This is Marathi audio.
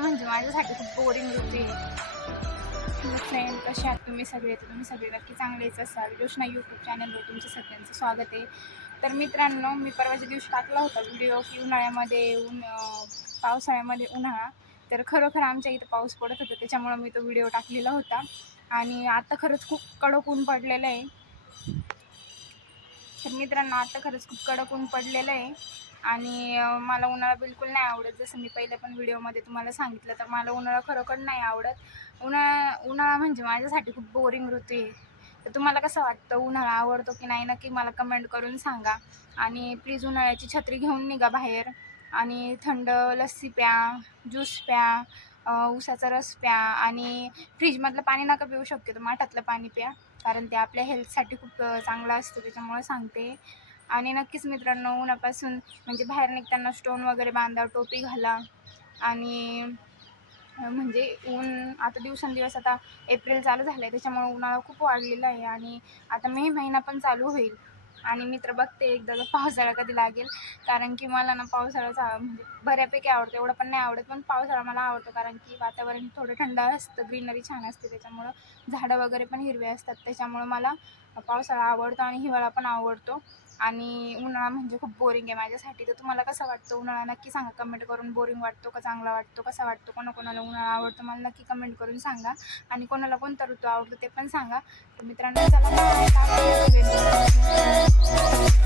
म्हणजे माझ्यासाठी खूप बोरिंग होते. फ्रेंड कसे आहात? तुम्ही सगळे? तर तुम्ही सगळे नक्की चांगलेच असाल. योजना यूट्यूब चॅनलवर तुमचं सगळ्यांचं स्वागत आहे. तर मित्रांनो मी परवाच्या दिवशी टाकला होता व्हिडिओ की उन्हाळ्यामध्ये ऊन पावसाळ्यामध्ये उन्हाळा. तर खरोखर आमच्या इथं पाऊस पडत होता त्याच्यामुळं मी तो व्हिडिओ टाकलेला होता. आणि आता खरंच खूप कडक ऊन पडलेलं आहे. तर मित्रांनो आता खरंच खूप कडक ऊन पडलेलं आहे. आणि मला उन्हाळा बिलकुल नाही आवडत. जसं मी पहिल्या पण व्हिडिओमध्ये तुम्हाला सांगितलं तर मला उन्हाळा खरोखर नाही आवडत. उन्हाळा उन्हाळा म्हणजे माझ्यासाठी खूप बोरिंग ऋतू आहे. तर तुम्हाला कसं वाटतं उन्हाळा आवडतो की नाही नक्की मला कमेंट करून सांगा. आणि प्लीज उन्हाळ्याची छत्री घेऊन निघा बाहेर. आणि थंड लस्सी प्या ज्यूस प्या. ऊसाचा रस प्या आणि फ्रीजमधलं पाणी नका पिऊ शक्यतो माठातलं पाणी प्या. कारण ते आपल्या हेल्थसाठी खूप चांगलं असतं त्याच्यामुळे सांगते. आणि नक्कीच मित्रांनो उन्हापासून म्हणजे बाहेर निघताना स्टोन वगैरे बांधा टोपी घाला. आणि म्हणजे ऊन आता दिवसेंदिवस आता एप्रिल चालू झालं आहे त्याच्यामुळे उन्हाळा खूप वाढलेला आहे. आणि आता मे महिना पण चालू होईल. आणि मित्र बघते एकदा पावसाळा कधी लागेल. कारण की मला ना पावसाळाचा म्हणजे बऱ्यापैकी आवडतं. एवढं पण नाही आवडत पण पावसाळा मला आवडतो. कारण की वातावरण थोडं थंड असतं ग्रीनरी छान असते त्याच्यामुळं झाडं वगैरे पण हिरवे असतात. त्याच्यामुळं मला पावसाळा आवडतो आणि हिवाळा पण आवडतो. आणि उन्हाळा म्हणजे खूप बोरिंग आहे माझ्यासाठी. तर तुम्हाला कसं वाटतं उन्हाळा? नक्की सांगा. कमेंट करून बोरिंग वाटतो का चांगला वाटतो? कसा वाटतो? कोणाकोणाला उन्हाळा आवडतो? मला नक्की कमेंट करून सांगा. आणि कोणाला कोणता ऋतू आवडतो ते पण सांगा. तर मित्रांनो चला.